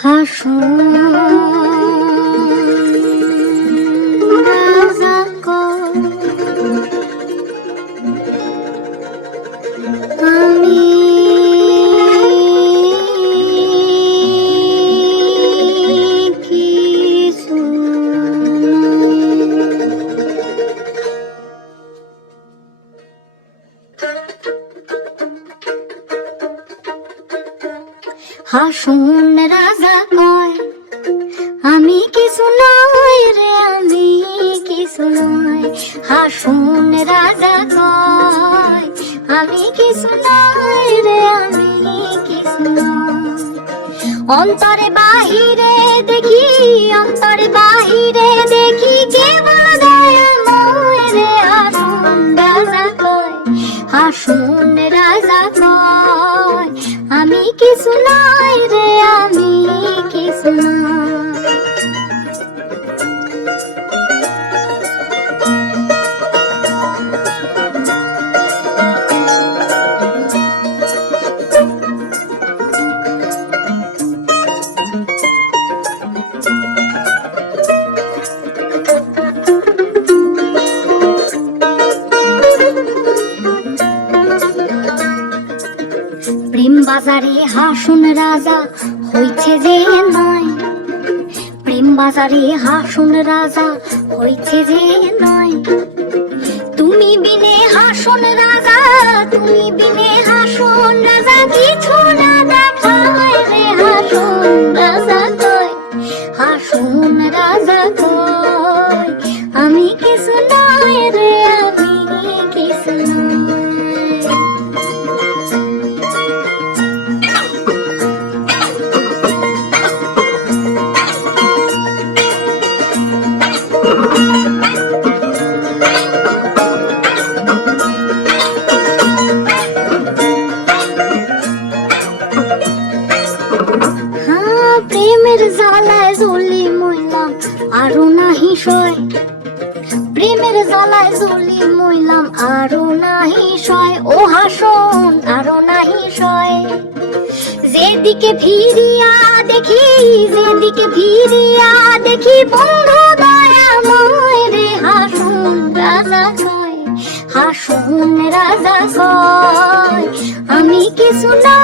হাসুন রাজা কর, আমি কিছু হাসুন রাজা কয় আমি কিছু নই রে, আমি কিছু নই। হাসুন রাজা কয় আমি কিছু নই রে, আমি কিছু নই। অন্তরে বাহিরে দেখি, অন্তরে বাহিরে দেখি কেবল দয়াময় রে। হাসুন রাজা কয়, হাসুন রাজা কয় আমি কিছু নই রে, আমি কিছু নই। প্রেম বাজারে হাসুন রাজা হইছে যে নয়, প্রেম বাজারে হাসুন রাজা হইছে যে নয়। তুমি বিনে হাসুন রাজা, তুমি বিনে হাসুন রাজা কিছু না দেখায় রে। হাসুন রাজা কয়, হাসুন রাজা কয় আমি কিছু নই রে, আমি কিছু নই। প্রেমের জ্বালায় জ্বলি মইলাম আরো নাহি সয়, প্রেমের জ্বালায় জ্বলি মইলাম আরো নাহি সয়। ও হাসুন আরো নাহি সয়। যেদিকে ফিরিয়া দেখি, যেদিকে ফিরিয়া দেখি বন্ধু দয়াময় রে। হাসুন রাজা কয়, হাসুন রাজা কয় আমি কিছু না।